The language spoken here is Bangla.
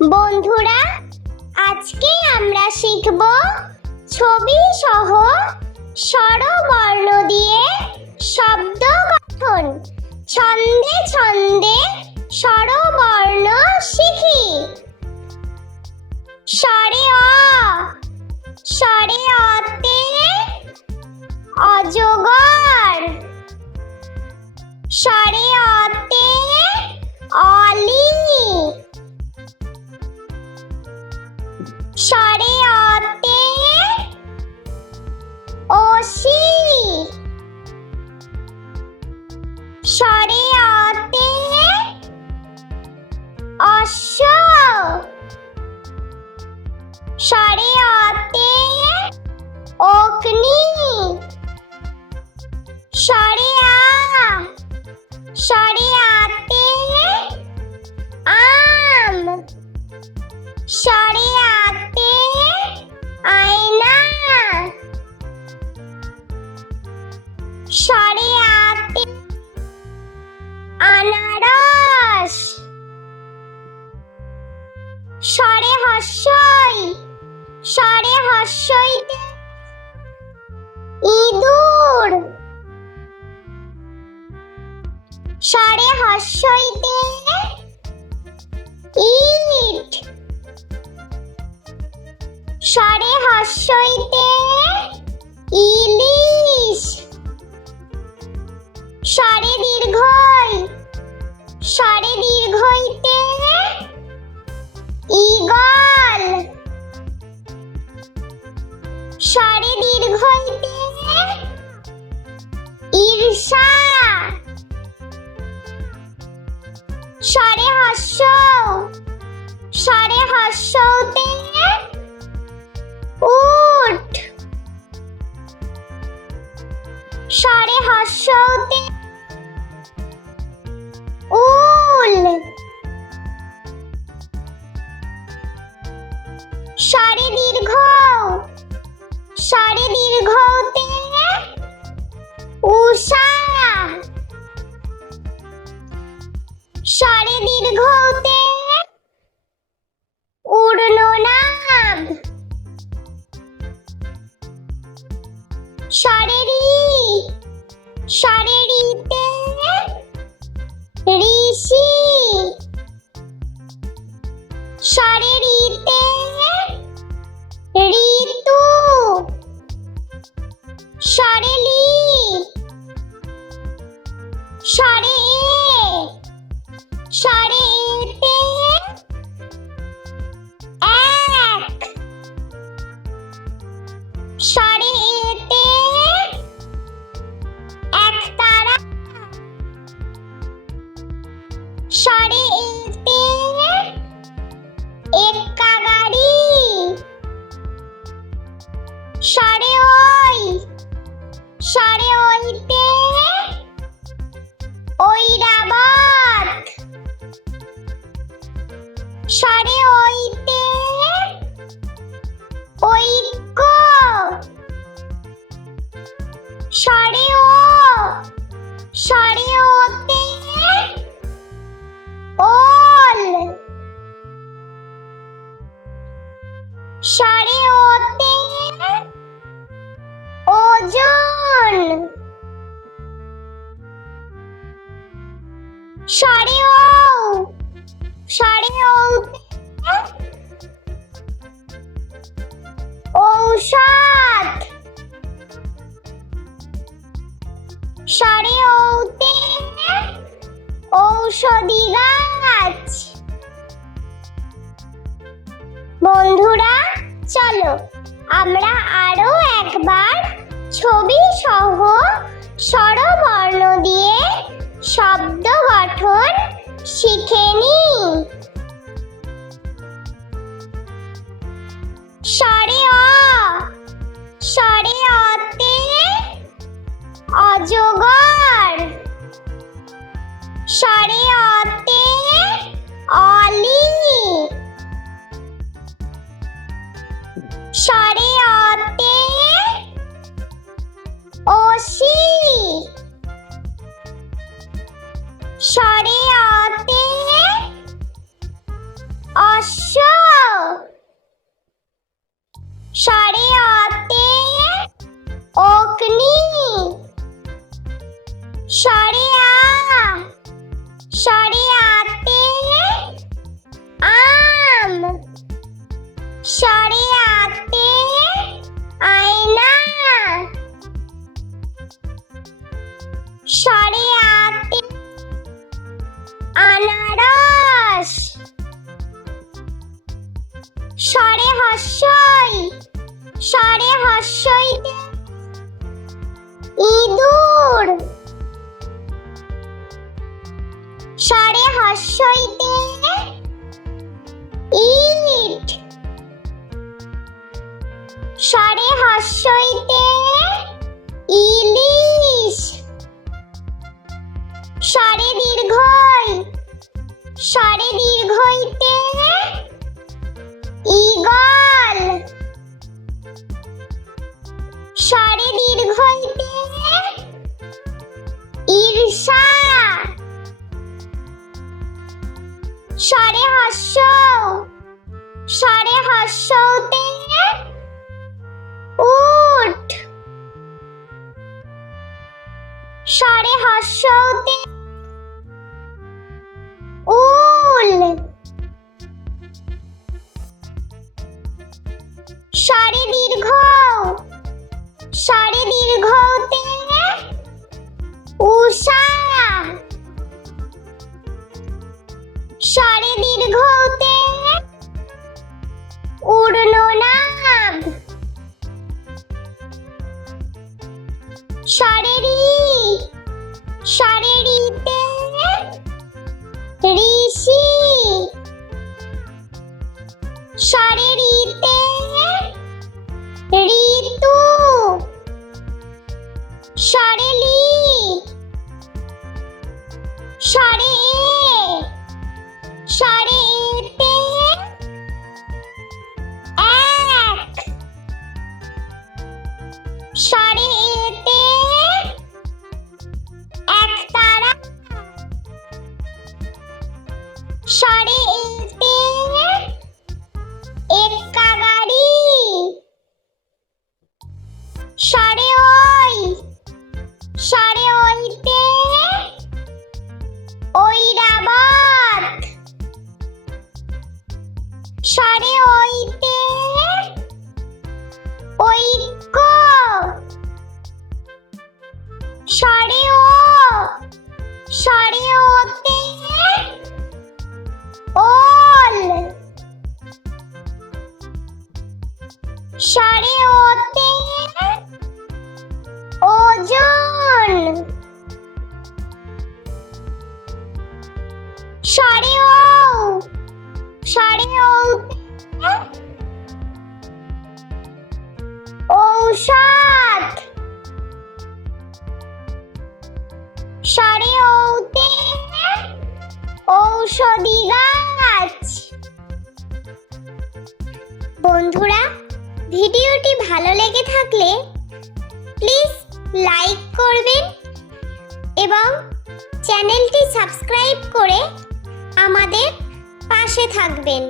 বন্ধুরা, আজকে আমরা শিখব ছবি সহ স্বরবর্ণ দিয়ে শব্দ গঠন। ছন্দে ছন্দে স্বরবর্ণ শিখি। স্বরে অ, স্বরে অতে অজগর। স্বরে অতে অলি। স্বরে অতে অসি। স্বরে অতে অশ্ব। স্বরে অতে অগ্নি। স্বরে আ, স্বরে আতে আম। স্বরে আতে আয়না। স্বরে আতে আনারস। স্বরে হস্যই, স্বরে হস্যইতে ইঁদুর। স্বরে হস্যইতে ইট। স্বরে হস্যইতে ইলিশ। স্বরে দীর্ঘই, স্বরে দীর্ঘইতে ঈগল। স্বরে দীর্ঘইতে ঈর্ষা। স্বরে হস্য, স্বরে হস্যতে উট। স্বরে হস্যতে উল। স্বরে দীর্ঘ, স্বরে দীর্ঘতে উষা। স্বরে দীর্ঘতে উড়ননাভ। স্বরে রি, স্বরে রিতে ঋষি। স্বরে রিতে ঋতু। স্বরে লি, স্বরে এ, স্বরে এতে এক। স্বরে এতে একতারা। স্বরে এতে এক্কা গাড়ি। স্বরে ওই, স্বরে ওইতে ঐরাবত। স্বরে ওইতে ঐক্য। স্বরে ও, স্বরে ওতে ওল। স্বরে ওতে ওজন। স্বরে ও, স্বরে ওতে ঔষধ। স্বরে ওতে ঔষধি গাছ। বন্ধুরা, চলো আমরা আরো একবার ছবি সহ স্বরবর্ণ দিয়ে শব্দ গঠন শিখে নিই। স্বরে অ, স্বরে অতে অজগর। স্বরে অতে অলি। স্বরে অতে অসি। স্বরে অতে অশ্ব। সরে আতে আম, সরে আতে আয়না, সরে আতে আনারস, সরে হর্ষই, সরে হর্ষইতে ইঁদুর, সরে হর্ষইতে ইট, সরে হর্ষইতে ইলিশ, সরে দীর্ঘই, সরে দীর্ঘইতে ঈগল, সরে দীর্ঘইতে ঈর্ষা, সরে হর্ষ, সরে হর্ষতে উট, সরে হর্ষতে উল, সরে দীর্ঘ, সরে দীর্ঘতে উষা, সরে দীর্ঘতে উড়ননাভ, সরে রি, সরে রিতে ঋষি, সরে রিতে ঋতু, সরে লি, সরে এ, সরে এতে এক, সরে এতে একতারা, সরে এতে এক্কা গাড়ি, সরে ওই, সরে ওইতে ঐরাবত, সরে ওইতে ঐক্য, সরে ও, সরে ওতে ওল, সরে ওতে ওজন, সরে ও, সরে ওতে ঔষধ, সরে ওতে ঔষধি গাছ। বন্ধুরা, ভিডিওটি ভালো লেগে থাকলে প্লিজ লাইক করবেন এবং চ্যানেলটি সাবস্ক্রাইব করে আমাদের পাশে থাকবেন।